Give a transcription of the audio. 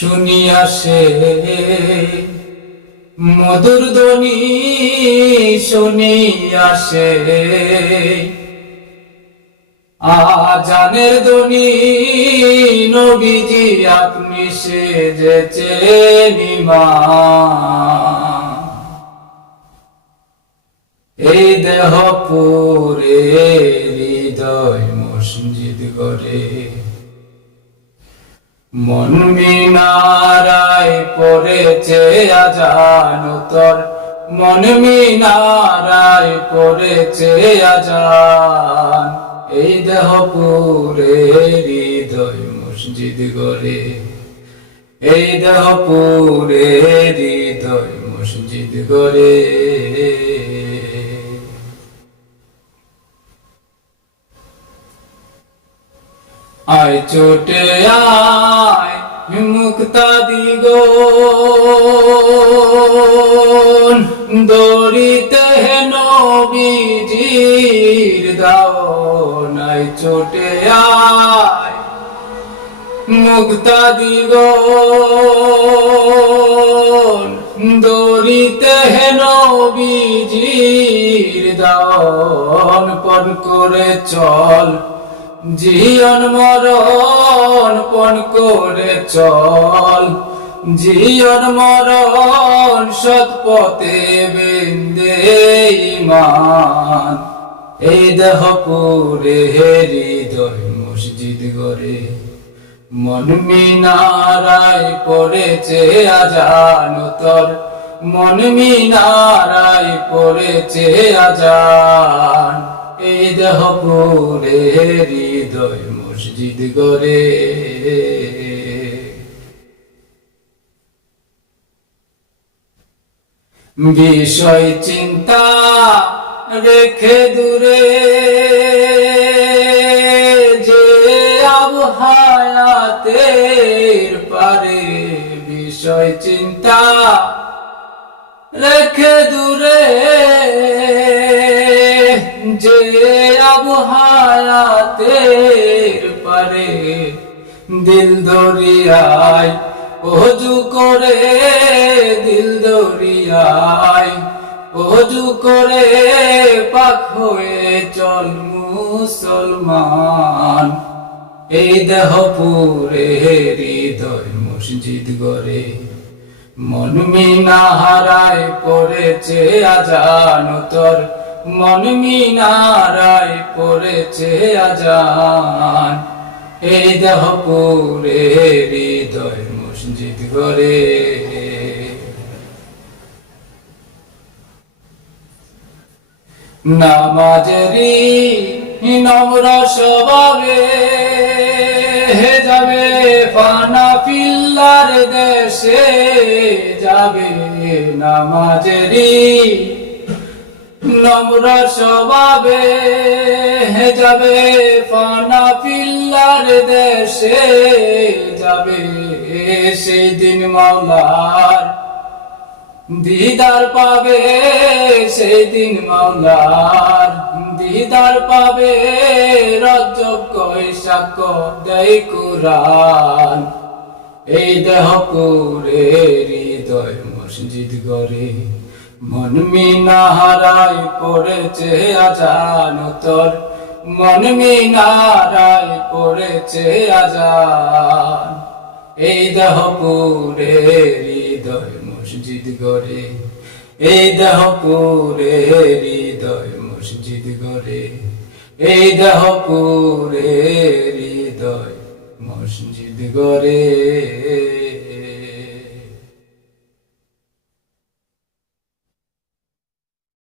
শুনিয়া সে মধুর ধ্বনি শুনিয়া সে আজানের ধ্বনি নবীজি আপনি সেজেছেন ইমাম। এই দেহ পুরে হৃদয় মসজিদ গড়ে, মন মিনারায় পড়েছে আজান তোর, মন মিনারায় পড়েছে আজান। এই দেহ পুরে হৃদয় মসজিদ গড়ে, এই দেহ পুরে হৃদয় মসজিদ গড়ে। আয় চোটে আয় মুক্তাদিগণ, দরিতে নবীজির দাওন। আয় চোটে আয় মুক্তাদিগণ, দরিতে নবীজির দাওন। পণ করে চল জীবন মরণ, পণ করে চল জীবন মরণ, সৎ পথে বেঁধে ঈমান। এই দেহ পুরে হৃদয় মসজিদ গড়ে, মন মিনারায় পড়েছে আজান তোর, মন মিনারায় পড়েছে আজান। এই দেহ পুরে হৃদয় মসজিদ গড়ে। বিষয় চিন্তা রেখে দূরে, যে আবহায়াতের পারে। বিষয় চিন্তা রেখে দূরে, যে আবহায়াতের পারে। দিল দরিয়ায় ওযু করে, দিল দরিয়ায় ওযু করে, পাক হয়ে চল মুসলমান। এই দেহ পুরে হৃদয় মসজিদ গড়ে, মন মিনারায় পড়েছে আজান তোর, মন মিনারায় পড়েছে আজান। এই দেহ পুরে হৃদয় মসজিদ গড়ে। নামাজেরি নম্র স্বভাবে যাবে ফানা ফিল্লার দেশে যাবে। নামাজেরি নম্র স্বভাবে যাবে ফানা ফিল্লার দেশে যাবে। সেদিন মাওলার দিদার পাবে, সেদিন মাওলার দিদার পাবে। রজব কয়সাক দেয় কুরআন। এই দেহ পুরে হৃদয় মসজিদ গড়ে, মন মিনারায় পড়েছে আজান তোর, মন মিনারায় পড়েছে আজান। এই দেহ পুরে হৃদয় মসজিদ গড়ে, এই দেহ পুরে হৃদয় মসজিদ গড়ে, এই দেহ পুরে হৃদয় মসজিদ গড়ে।